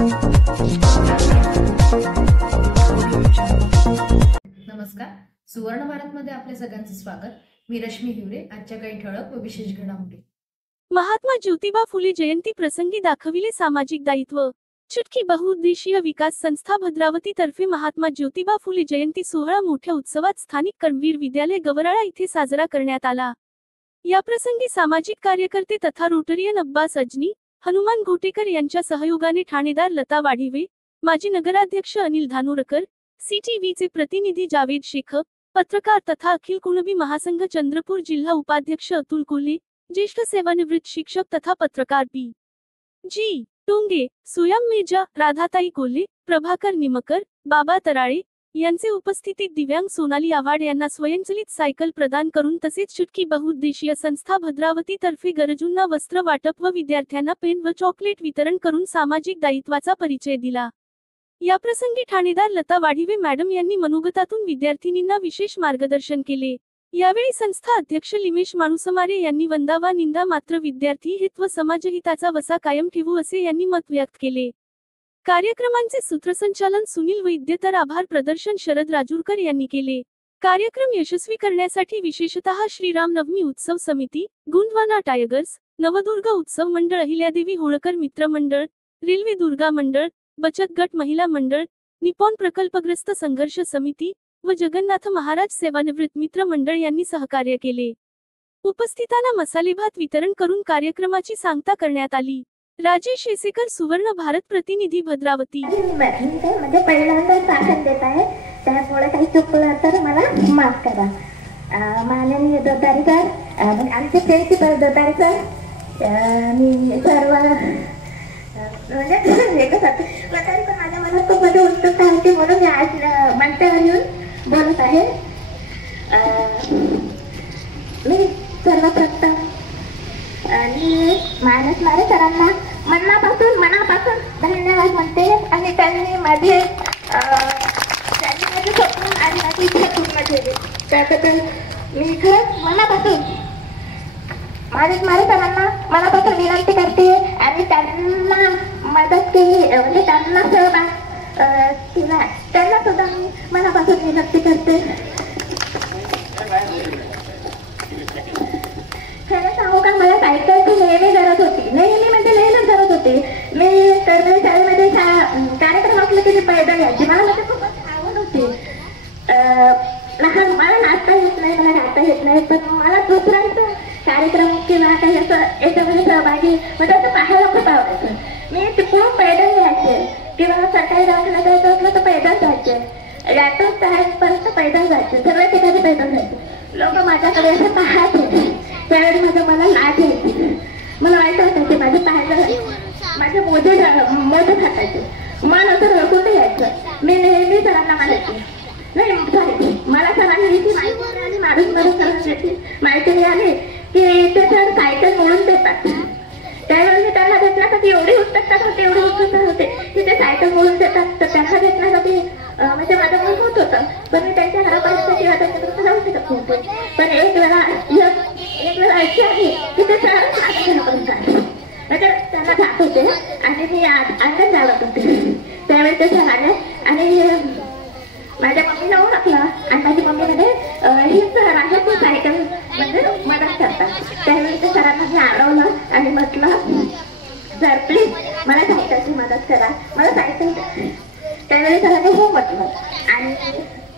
नमस्कार, सुवर्ण भारतमध्ये आपले सगळ्यांचे स्वागत। मी रश्मी हिवरे। आजच्या काही ठळक व विशेष घडामोडी। महात्मा ज्योतिबा फुले जयंती प्रसंगी दाखविले सामाजिक दायित्व। चुटकी बहुउद्देशीय विकास संस्था भद्रावती तर्फे महात्मा ज्योतिबा फुले जयंती सोहळा मोठ्या उत्सवात स्थानिक कर्मवीर विद्यालय गवराळा येथे साजरा करण्यात आला। या प्रसंगी सामाजिक कार्यकर्ते तथा रोटरियन अब्बास अजनी, हनुमान घोटेकर यांच्या सहयोगाने ठाणेदार लता वाढिवे, माजी नगराध्यक्ष अनिल धानोरकर, CTVचे प्रतिनिधी जावेद शेख, पत्रकार तथा अखिल कुणबी महासंघ चंद्रपूर जिल्हा उपाध्यक्ष अतुल कोल्हे, ज्येष्ठ सेवानिवृत्त शिक्षक तथा पत्रकार P.G. टोंगे, सोयाम मिर्जा, राधाताई कोल्हे, प्रभाकर निमकर, बाबा तराळे यांचे उपस्थितीत दिव्यांग सोनाली आव्हाड यांना स्वयंचलित सायकल प्रदान करून तसेच चुटकी बहुउद्देशीय संस्था भद्रावती तर्फे गरजूंना वस्त्र वाटप व विद्यार्थ्यांना पेन व चॉकलेट वितरण करून सामाजिक दायित्वाचा परिचय दिला। या प्रसंगी ठाणेदार लता वाढिवे मॅडम यांनी मनोगतातून विद्यार्थिनींना विशेष मार्गदर्शन केले। यावेळी संस्था अध्यक्ष लिमेश माणूसमारे यांनी वंदावा निंदा मात्र विद्यार्थी हित व समाजहिताचा वसा कायम ठेवू असे यांनी मत व्यक्त केले। कार्यक्रमांचे सूत्रसंचालन सुनील वैद्य तर आभार प्रदर्शन शरद राजूरकर यांनी केले। कार्यक्रम यशस्वी करण्यासाठी विशेषतः श्रीराम नवमी उत्सव समिती, गोंडवाना टायगर्स, नवदुर्गा उत्सव मंडळ, अहिल्यादेवी होळकर मित्र मंडळ, रेल्वे दुर्गा मंडळ, बचत गट महिला मंडळ, निपॉन प्रकल्पग्रस्त संघर्ष समिती व जगन्नाथ महाराज सेवानिवृत्त मित्र मंडळ यांनी सहकार्य केले। उपस्थितांना मसाले भात वितरण करून कार्यक्रमाची सांगता करण्यात आली। राजेश येसेकर, सुवर्ण भारत प्रतिनिधी, भद्रावती। म्हणजे पहिल्यांदा भाषण देत आहे, त्यामुळे काही चुकलं तर मला माफ करा। माननीय दोतारी सर, आमचे प्रिन्सिपल दोतारी सर, मी सर्व म्हणजे पण माझ्या मनात खूप मध्ये उत्सुकता होती म्हणून मी आज मंचावर येऊन बोलत आहे। मी सर्वप्रथम मानस मारे सरांना मनापासून धन्यवाद म्हणते आणि त्यांनी माझे स्वप्न आणि माझी इच्छा पूर्ण केली, त्याबद्दल मी खरंच मनापासून मानस मारे सरांना मनापासून विनंती करते आणि त्यांना मदत केली म्हणजे त्यांना सहभाग केला त्यांना सुद्धा मी मनापासून विनंती करते। खरं सांगू का, मला सायकलची नेहमी गरज होती, नेहमीच गरज होती। मी तरबेज शाळेमध्ये कार्यक्रम असले की मी पैदल यायची, मला म्हणजे खूपच आवड होती। लहान मला नाचता येत नाही, मला गाता येत नाही, पण मला दुसऱ्यांचा कार्यक्रम किंवा काही असं याच्यामध्ये सहभागी म्हणजे असं पाहायला खूप आवडायचं। मी तिकडून पैदल यायचे किंवा सकाळी जायला जायचं असलं तर पैदल जायचे, यातच पर्यंत पैदल जायचे, सगळ्या ठिकाणी पैदल जायचे। लोक माझ्याकडे असं पाहत होते, त्यावेळी मला लाज यायची, मला वाईट वाटायचे, माझे पाहायला माझे मोठे खातायचे, मन असं रकून यायचं। मी नेहमी सरांना म्हणायचे नाही, मला सरांनी ही माहिती मिळाली, मारून सरांची माहिती मिळाली की ते सर सायकल मोडून देतात। त्यावेळी मी त्यांना भेटण्यासाठी एवढी उत्सुकता होते की ते सायकल मोडून देतात, तर त्यांना भेटण्यासाठी म्हणजे माझं मन होत होतं, पण मी त्यांच्या घरापर्यंत किंवा त्यांच्यापर्यंत जाऊ शकत नव्हते। पण एक वेळा अशी आहे की ते सर माझ्या घरापर्यंत आले, म्हणजे त्यांना जात होते आणि मी अंगण जावत होते, त्यावेळी ते सर आले आणि माझ्या मम्मीला ओळखलं आणि माझी मम्मी म्हणजे ही सर आहे ती सायकल म्हणजे मदत करतात। त्यावेळी ते सरांना मी अडवलं आणि म्हटलं सर प्लीज मला सायकलची मदत करा, मला सायकल द्या। त्यावेळी सरांनी हो म्हटलं आणि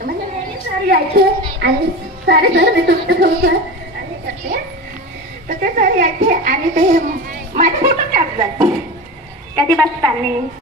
म्हणजे नेहमी सर यायचे आणि सर मी तुमचं थोडं करते, तर ते सर यायचे आणि ते माझे फोटो काढतात कधी बसताना।